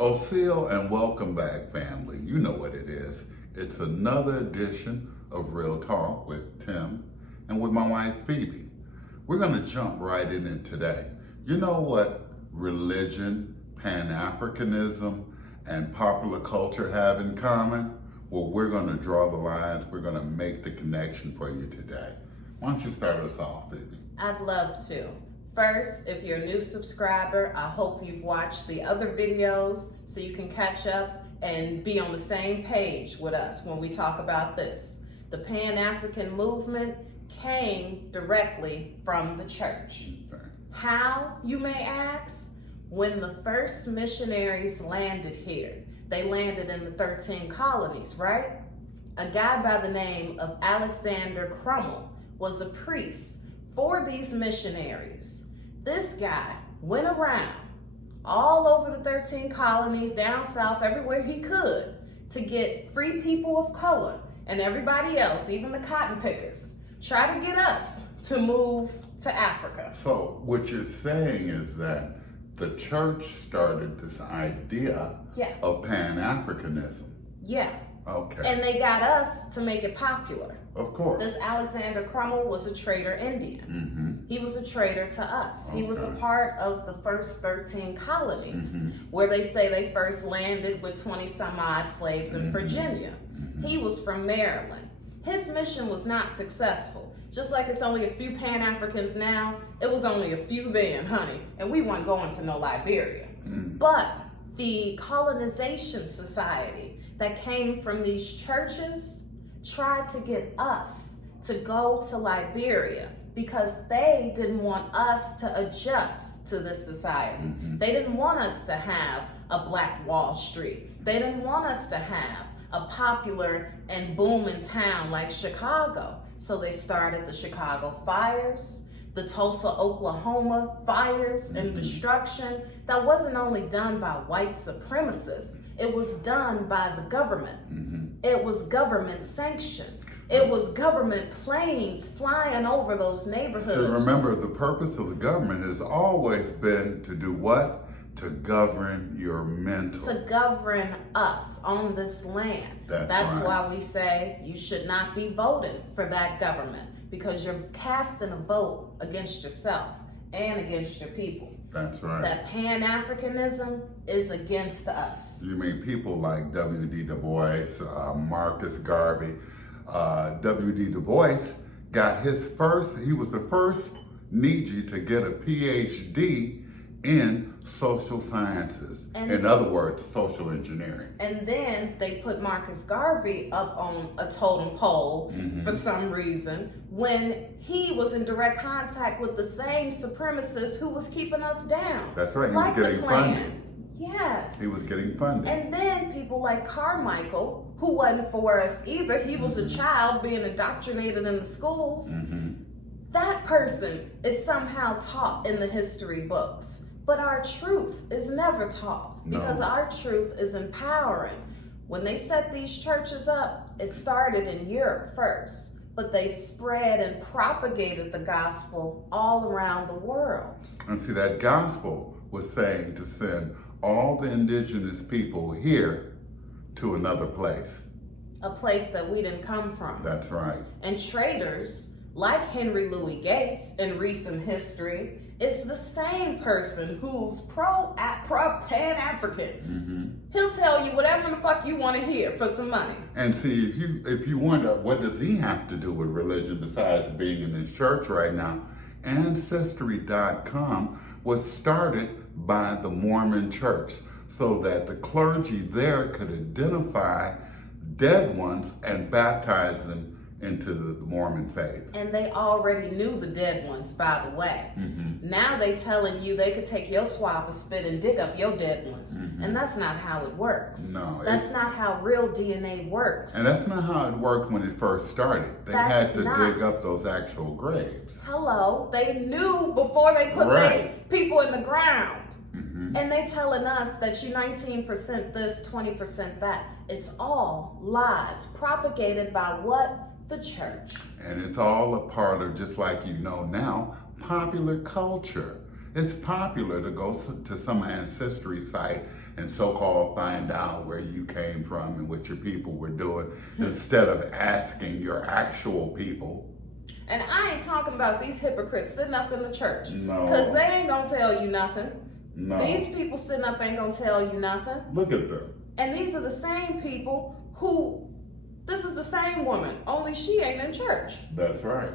Oseo, and welcome back, family. You know what it is. It's another edition of Real Talk with Tim and with my wife, Phoebe. We're going to jump right in it today. You know what religion, pan-Africanism, and popular culture have in common? Well, we're going to draw the lines. We're going to make the connection for you today. Why don't you start us off, Phoebe? I'd love to. First, if you're a new subscriber, I hope you've watched the other videos so you can catch up and be on the same page with us when we talk about this. The Pan-African movement came directly from the church. Okay. How, you may ask? When the first missionaries landed here, they landed in the 13 colonies, right? A guy by the name of Alexander Crummell was a priest for these missionaries. This guy went around all over the 13 colonies, down south, everywhere he could, to get free people of color and everybody else, even the cotton pickers, try to get us to move to Africa. So what you're saying is that the church started this idea of Pan-Africanism. Yeah. Okay. And they got us to make it popular. Of course. This Alexander Crummell was a trader Indian. Mm-hmm. He was a traitor to us. Okay. He was a part of the first 13 colonies, where they say they first landed with 20 some odd slaves in Virginia. He was from Maryland. His mission was not successful. Just like it's only a few Pan-Africans now, it was only a few then, honey. And we weren't going to no Liberia. But the colonization society that came from these churches tried to get us to go to Liberia because they didn't want us to adjust to this society. They didn't want us to have a Black Wall Street. They didn't want us to have a popular and booming town like Chicago. So they started the Chicago fires, the Tulsa, Oklahoma fires and destruction that wasn't only done by white supremacists, it was done by the government. It was government sanctioned. It was government planes flying over those neighborhoods. So remember, the purpose of the government has always been to do what? To govern your mental. To govern us on this land. That's right. why we say you should not be voting for that government, because you're casting a vote against yourself and against your people. That's right. That Pan-Africanism is against us. You mean people like W.D. Du Bois, Marcus Garvey. W.D. Du Bois got he was the first Niji to get a PhD in social sciences. In other words, social engineering. And then they put Marcus Garvey up on a totem pole for some reason when he was in direct contact with the same supremacists who was keeping us down. That's right. He like was getting funded. Yes. He was getting funded. And then people like Carmichael, who wasn't for us either. He was a child being indoctrinated in the schools. That person is somehow taught in the history books. But our truth is never taught because our truth is empowering. When they set these churches up, it started in Europe first, but they spread and propagated the gospel all around the world. And see, that gospel was saying to send all the indigenous people here to another place. A place that we didn't come from. That's right. And traders like Henry Louis Gates in recent history is the same person who's pro-Pan-African. He'll tell you whatever the fuck you want to hear for some money. And see, if you wonder, what does he have to do with religion besides being in his church right now? Ancestry.com was started by the Mormon Church so that the clergy there could identify dead ones and baptize them into the Mormon faith. And they already knew the dead ones, by the way. Now they telling you they could take your swab of spit and dig up your dead ones. And that's not how it works. No. That's not how real DNA works. And that's not how it worked when it first started. They had to dig up those actual graves. Hello, they knew before they put their people in the ground. And they telling us that you 19% this, 20% that. It's all lies propagated by what? The church. And it's all a part of, just like you know now, popular culture. It's popular to go to some ancestry site and so-called find out where you came from and what your people were doing instead of asking your actual people. And I ain't talking about these hypocrites sitting up in the church. No. Because they ain't gonna tell you nothing. No. These people sitting up ain't gonna tell you nothing. Look at them. And these are the same people who, this is the same woman, only she ain't in church. That's right.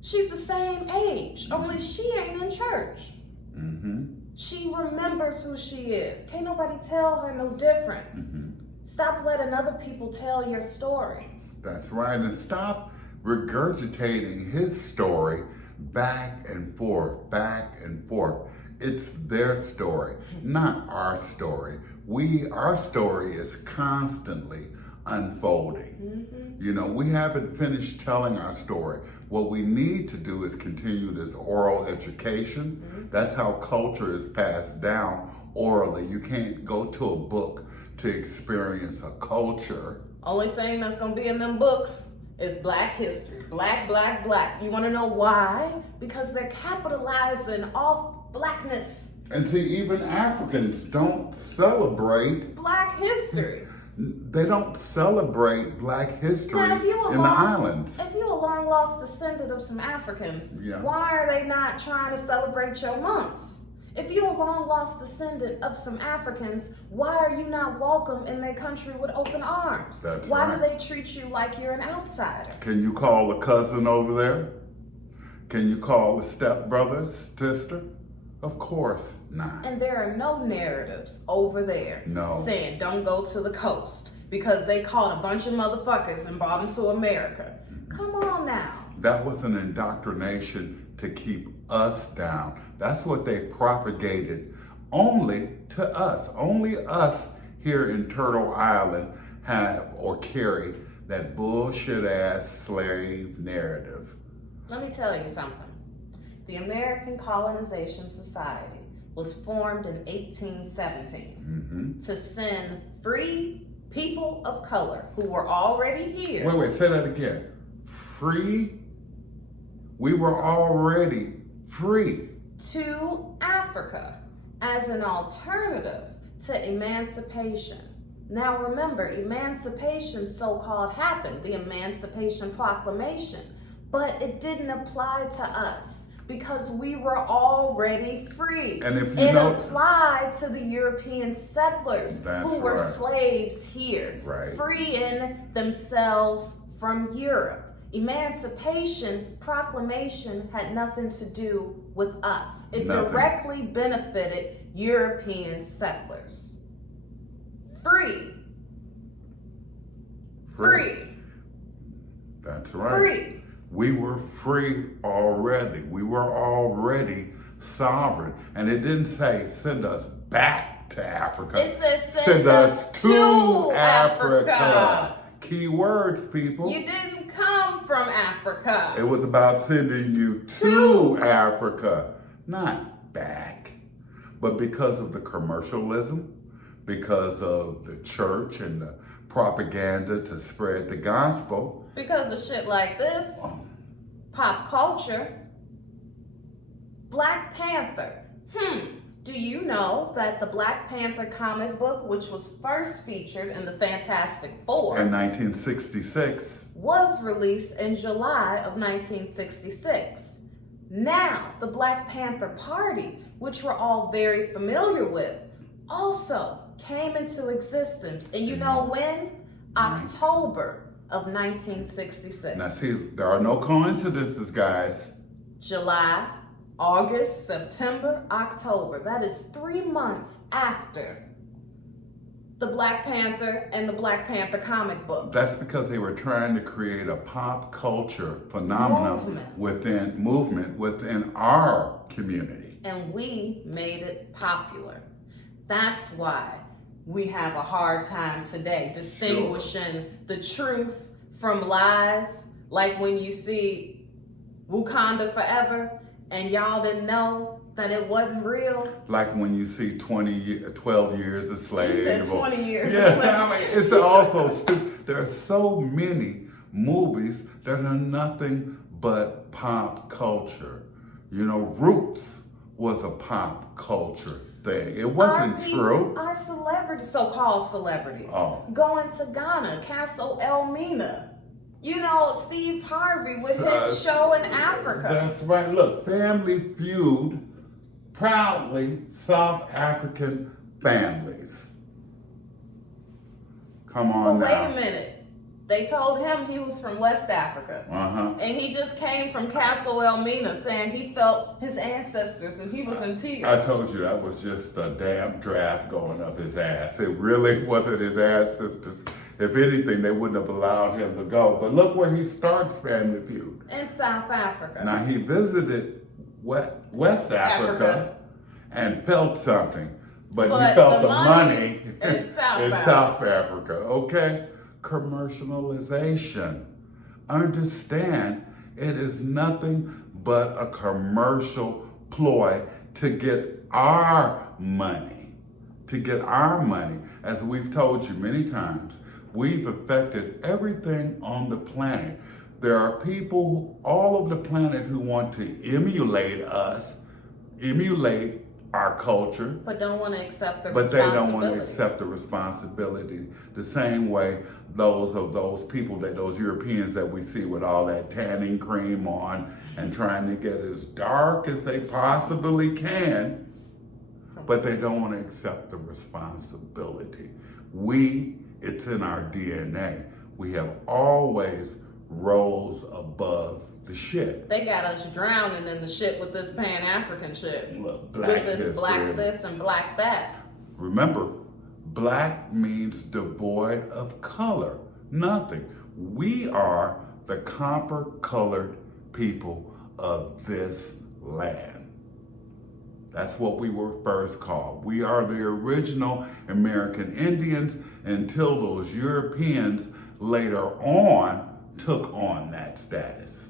She's the same age, only she ain't in church. Mm-hmm. She remembers who she is. Can't nobody tell her no different. Mm-hmm. Stop letting other people tell your story. That's right. And stop regurgitating his story back and forth, back and forth. It's their story, not our story. Our story is constantly unfolding. Mm-hmm. You know, we haven't finished telling our story. What we need to do is continue this oral education. Mm-hmm. That's how culture is passed down orally. You can't go to a book to experience a culture. Only thing that's gonna be in them books is Black history. Black, black, black. You wanna know why? Because they're capitalizing off Blackness. And see, even Africans don't celebrate Black history. They don't celebrate Black history Now, if you in the islands. If you're a long lost descendant of some Africans, Yeah. why are they not trying to celebrate your months? If you're a long lost descendant of some Africans, why are you not welcome in their country with open arms? That's why right. do they treat you like you're an outsider? Can you call a cousin over there? Can you call a stepbrother, sister? Of course not. And there are no narratives over there saying don't go to the coast because they caught a bunch of motherfuckers and brought them to America. Come on now. That was an indoctrination to keep us down. That's what they propagated only to us. Only us here in Turtle Island have or carry that bullshit ass slave narrative. Let me tell you something. The American Colonization Society was formed in 1817 to send free people of color who were already here. Wait, say that again. Free? We were already free. To Africa as an alternative to emancipation. Now remember, emancipation so-called happened, the Emancipation Proclamation, but it didn't apply to us. Because we were already free. And if it applied to the European settlers who were slaves here, freeing themselves from Europe. Emancipation Proclamation had nothing to do with us. It directly benefited European settlers. Free. That's right. Free. We were free already. We were already sovereign. And it didn't say send us back to Africa. It says send us to Africa. Key words, people. You didn't come from Africa. It was about sending you to Africa, not back. But because of the commercialism, because of the church and the propaganda to spread the gospel. Because of shit like this, pop culture, Black Panther. Do you know that the Black Panther comic book, which was first featured in the Fantastic Four, in 1966, was released in July of 1966? Now, the Black Panther Party, which we're all very familiar with, also came into existence. And you know when? October of 1966. Now see, there are no coincidences, guys. July, August, September, October. That is 3 months after the Black Panther and the Black Panther comic book. That's because they were trying to create a pop culture phenomenon movement within our community. And we made it popular. That's why we have a hard time today distinguishing the truth from lies. Like when you see Wakanda Forever and y'all didn't know that it wasn't real. Like when you see 12 years a slave. He said 20 years a slave. I mean, it's also stupid. There are so many movies that are nothing but pop culture. You know, Roots was a pop culture thing. It wasn't true. Our celebrities, so-called celebrities, going to Ghana, Castle Elmina. You know, Steve Harvey with his show in Africa. That's right. Look, Family Feud, proudly South African families. Come on now. Wait a minute. They told him he was from West Africa. And he just came from Castle Elmina saying he felt his ancestors and he was in tears. I told you that was just a damn draft going up his ass. It really wasn't his ancestors. If anything, they wouldn't have allowed him to go. But look where he starts Family Feud. In South Africa. Now, he visited West Africa and felt something. But he felt the money in South Africa. Okay? Commercialization. Understand, it is nothing but a commercial ploy to get our money. To get our money. As we've told you many times, we've affected everything on the planet. There are people all over the planet who want to emulate us, emulate our culture. But don't want to accept the responsibility. But they don't want to accept the responsibility. The same way those people, those Europeans that we see with all that tanning cream on and trying to get as dark as they possibly can, but they don't want to accept the responsibility. It's in our DNA. We have always rose above the shit. They got us drowning in the shit with this pan-African shit. Look, with this black this and black that. Remember, black means devoid of color. Nothing. We are the copper-colored people of this land. That's what we were first called. We are the original American Indians until those Europeans later on took on that status.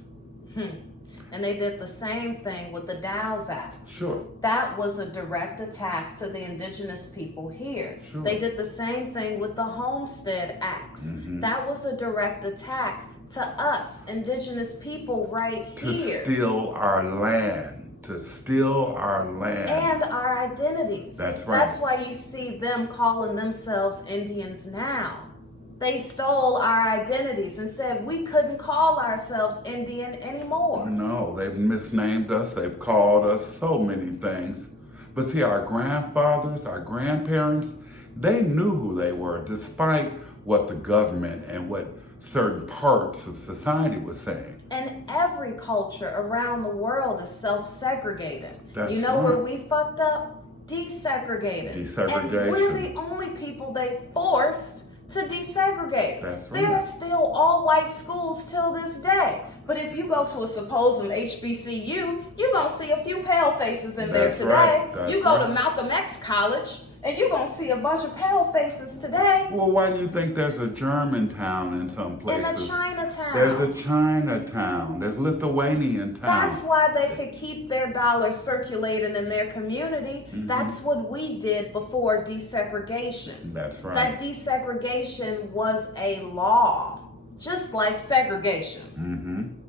And they did the same thing with the Dow's Act. Sure. That was a direct attack to the indigenous people here. Sure. They did the same thing with the Homestead Acts. That was a direct attack to us, indigenous people right here. To steal our land. To steal our land. And our identities. That's right. That's why you see them calling themselves Indians now. They stole our identities and said we couldn't call ourselves Indian anymore. No, they've misnamed us. They've called us so many things. But see, our grandfathers, our grandparents, they knew who they were, despite what the government and what certain parts of society was saying. And every culture around the world is self-segregated. That's you know right. where we fucked up? Desegregated. Desegregation. And we're the only people they forced to desegregate. That's right. There are still all white schools till this day. But if you go to a supposed HBCU, you're going to see a few pale faces in there today. Right. You go to Malcolm X College, and you're going to see a bunch of pale faces today. Well, why do you think there's a Germantown in some places? And a Chinatown. There's a Chinatown. There's Lithuanian town. That's why they could keep their dollars circulating in their community. That's what we did before desegregation. That's right. That desegregation was a law, just like segregation.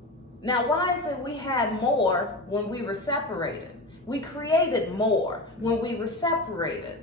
Now, why is it we had more when we were separated? We created more when we were separated.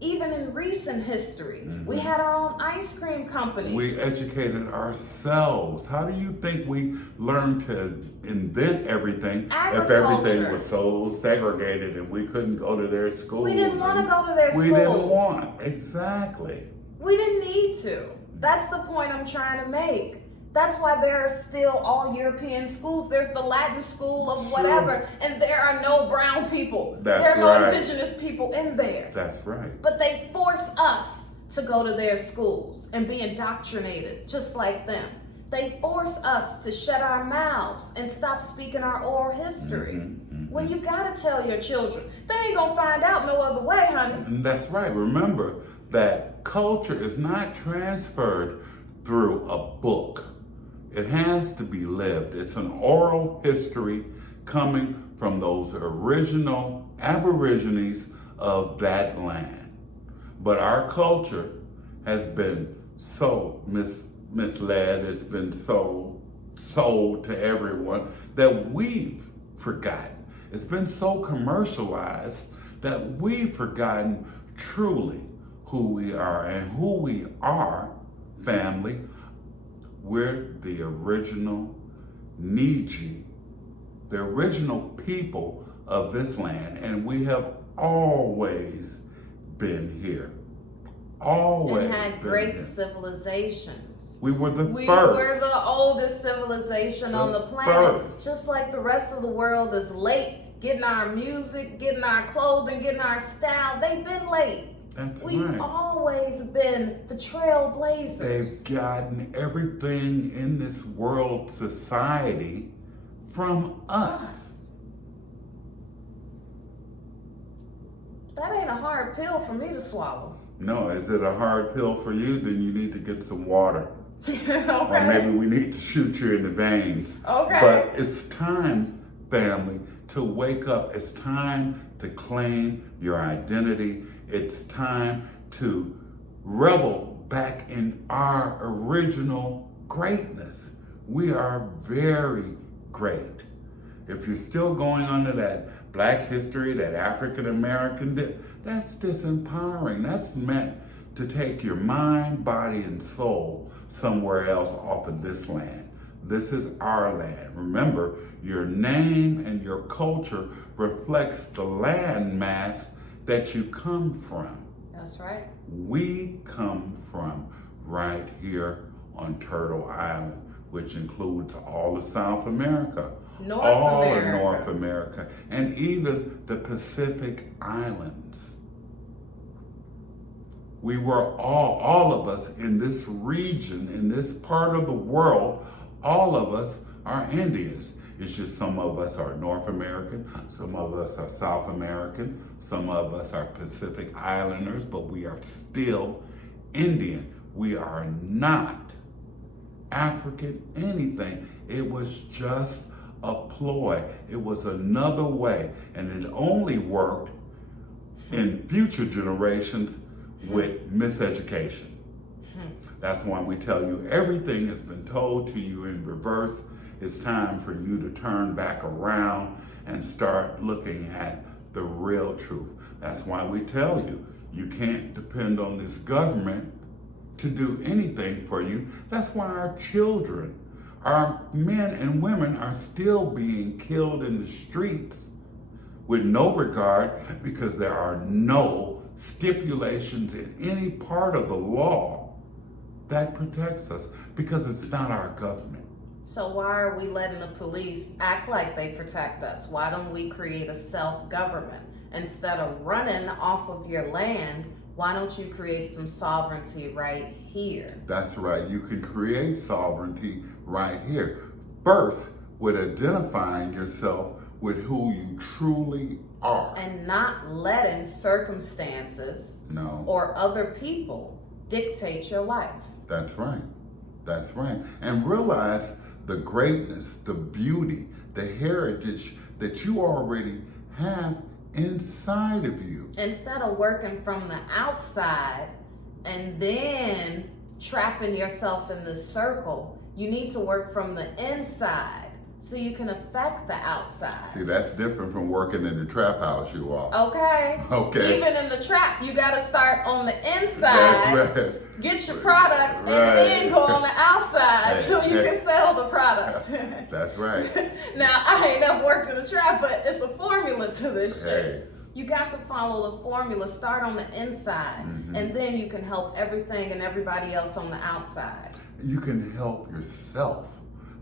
Even in recent history, we had our own ice cream companies. We educated ourselves. How do you think we learned to invent everything if everything was so segregated and we couldn't go to their schools? We didn't want to go to their schools. We didn't want. Exactly. We didn't need to. That's the point I'm trying to make. That's why there are still all European schools. There's the Latin school of whatever, and there are no brown people. There are no indigenous people in there. That's right. But they force us to go to their schools and be indoctrinated just like them. They force us to shut our mouths and stop speaking our oral history. When you gotta tell your children, they ain't gonna find out no other way, honey. And that's right. Remember that culture is not transferred through a book. It has to be lived. It's an oral history coming from those original Aborigines of that land. But our culture has been so misled, it's been so sold to everyone that we've forgotten. It's been so commercialized that we've forgotten truly who we are. And who we are, family, we're the original Niji, the original people of this land, and we have always been here. Always. And had great civilizations. We were the We first. were the oldest civilization on the planet. First. Just like the rest of the world is late getting our music, getting our clothing, getting our style. They've been late. That's We've right. always been the trailblazers. They've gotten everything in this world society from us. That ain't a hard pill for me to swallow. No, is it a hard pill for you? Then you need to get some water. Okay. Or maybe we need to shoot you in the veins. Okay. But it's time, family, to wake up. It's time to claim your identity. It's time to revel back in our original greatness. We are very great. If you're still going under that Black history, that African American, that's disempowering. That's meant to take your mind, body, and soul somewhere else off of this land. This is our land. Remember, your name and your culture reflects the land mass that you come from. That's right. We come from right here on Turtle Island, which includes all of South America, all of North America, and even the Pacific Islands. We were all of us in this region, in this part of the world, all of us are Indians. It's just some of us are North American, some of us are South American, some of us are Pacific Islanders, but we are still Indian. We are not African anything. It was just a ploy. It was another way, and it only worked in future generations with miseducation. That's why we tell you everything has been told to you in reverse. It's time for you to turn back around and start looking at the real truth. That's why we tell you, you can't depend on this government to do anything for you. That's why our children, our men and women are still being killed in the streets with no regard, because there are no stipulations in any part of the law that protects us, because it's not our government. So why are we letting the police act like they protect us? Why don't we create a self-government? Instead of running off of your land, why don't you create some sovereignty right here? That's right. You can create sovereignty right here. First, with identifying yourself with who you truly are. And not letting circumstances or other people dictate your life. That's right. That's right. And realize the greatness, the beauty, the heritage that you already have inside of you. Instead of working from the outside and then trapping yourself in this circle, you need to work from the inside so you can affect the outside. See, that's different from working in the trap house, you all. Okay. Even in the trap, you got to start on the inside. That's right. Get your product and then go on the outside so you can sell the product. That's right. Now, I ain't never worked in a trap, but it's a formula to this shit. You got to follow the formula. Start on the inside, and then you can help everything and everybody else on the outside. You can help yourself.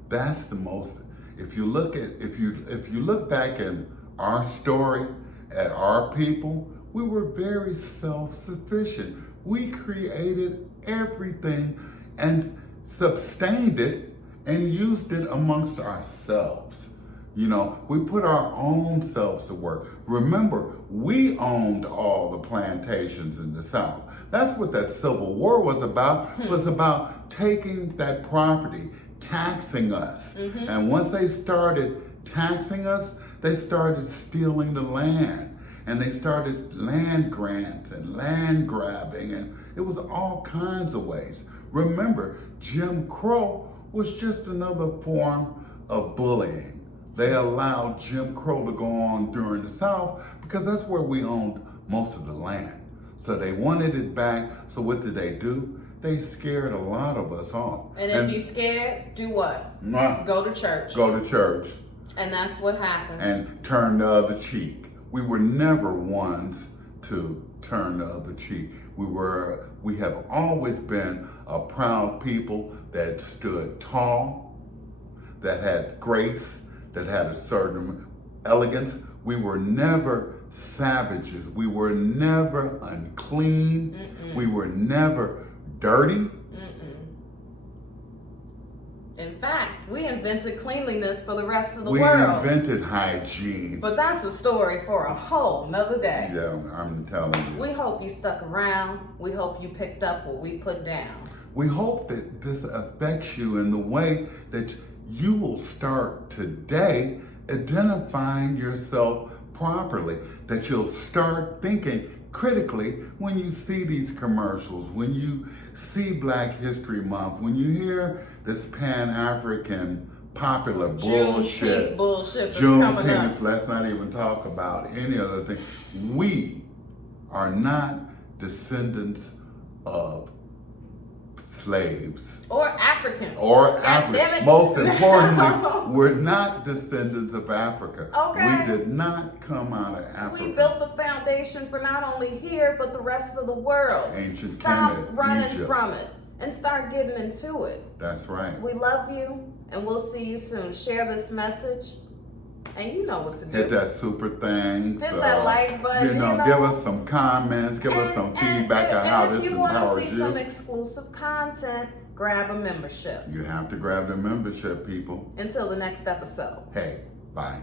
That's the most. If you look back in our story, at our people, we were very self-sufficient. We created everything and sustained it and used it amongst ourselves. You know, we put our own selves to work. Remember, we owned all the plantations in the South. That's what that Civil War was about. It was about taking that property, taxing us. And once they started taxing us, they started stealing the land. And they started land grants and land grabbing, and it was all kinds of ways. Remember, Jim Crow was just another form of bullying. They allowed Jim Crow to go on during the South because that's where we owned most of the land. So they wanted it back. So what did they do? They scared a lot of us off. And if you're scared, do what? Go to church. Go to church. And that's what happened. And turn the other cheek. We were never ones to turn the other cheek. We have always been a proud people that stood tall, that had grace, that had a certain elegance. We were never savages. We were never unclean. We were never dirty. In fact, we invented cleanliness for the rest of the world. We invented hygiene. But that's a story for a whole nother day. Yeah, I'm telling you. We hope you stuck around. We hope you picked up what we put down. We hope that this affects you in the way that you will start today identifying yourself properly, that you'll start thinking critically when you see these commercials, when you see Black History Month, when you hear this Pan-African popular bullshit. Juneteenth bullshit that's coming up. Let's not even talk about any other thing. We are not descendants of slaves. Or Africans. Or Africans. Most importantly, No. we're not descendants of Africa. Okay. We did not come out of Africa. We built the foundation for not only here, but the rest of the world. Ancient Stop Kemet, running Egypt. from it and start getting into it. That's right. We love you, and we'll see you soon. Share this message, and you know what to do. Hit that super thing. Hit that like button. You know, give us some comments, give us some feedback on how this if you want to empowers see you. some exclusive content, grab a membership. You have to grab the membership, people. Until the next episode. Hey, bye.